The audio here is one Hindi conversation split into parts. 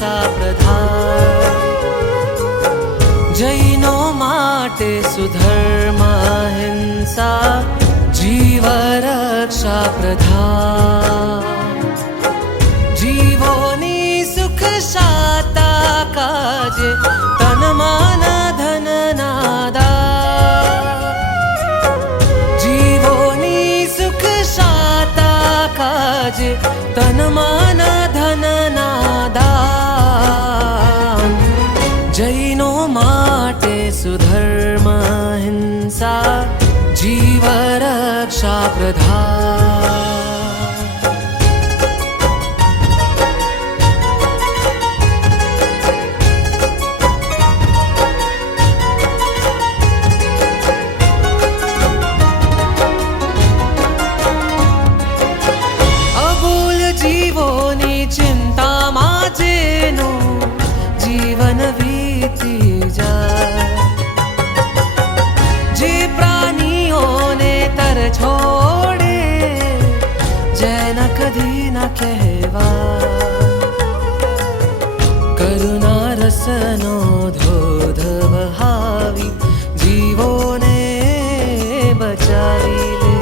रक्षा प्रधान। जैनो माटे सुधर्म अहिंसा जीव रक्षा प्रधान। जीवोनी सुख शाता काजे तन मन धन नादा। जीवोनी सुख शाता काजे तन मन धन नादा। जैनो माटे सुधर्म अहिंसा जीव रक्षा प्रधान। अबोल जीवोनी चिंता माजेनो जीवन वीती जाए। जे प्राणियोने तर छोड़े जैन कदी न कहवा। करुणा रसनो धोध बहावी जीवोने बचावी ले।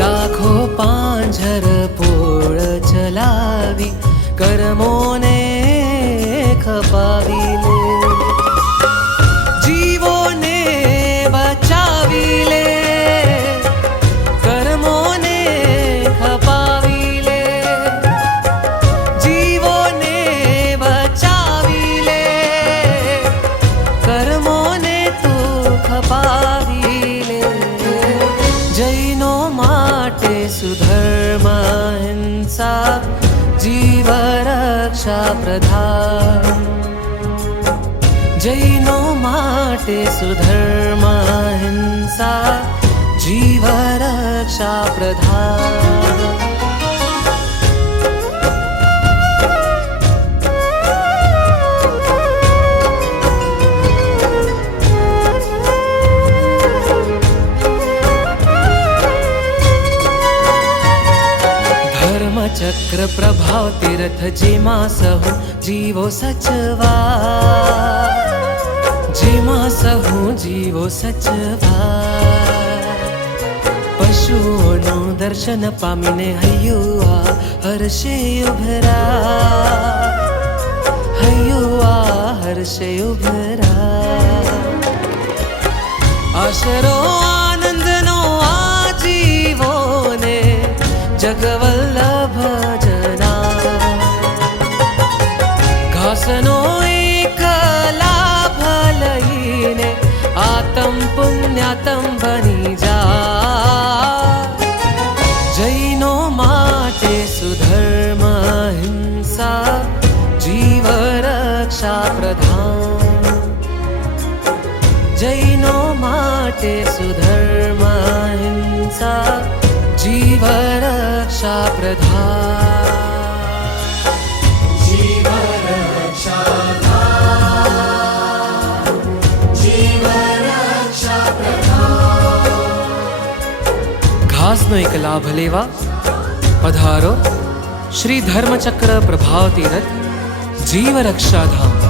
लाखों पांझर पोळ चलावी कर्मोने खपावी ले। जीवोने बचावी ले कर्मोने खपावी ले। जीवोने बचावी ले कर्मोने तू खपावी ले। जैनो माटे सुधर्म अहिंसा जीव रक्षा प्रधान। जैनो माटे सुधर्म अहिंसा जीव रक्षा प्रधान। चक्र प्रभाव तीर्थ जेमा सहु जीवो सचवा। जेमा सहु जीवो सचवा। पशुओनो दर्शन पामीने हयुआ हर्षे उभरा। हयुआ हर्षे उभरा। आशरो आनंदनो आजीवोने जगवल्लभ जना। घासनो एक लाभ लईने आतम पुण्यातम बनी जा। जैनो माटे सुधर्म अहिंसा जीव रक्षा प्रधान। जैनो माटे सुधर्म अहिंसा जीव रक्षा प्रधान। जीव रक्षा प्रधान। जीव रक्षा प्रधान। घासनो एक लाभ लेवा पधारो श्री धर्मचक्र प्रभाव तीरथ जीव रक्षा धाम।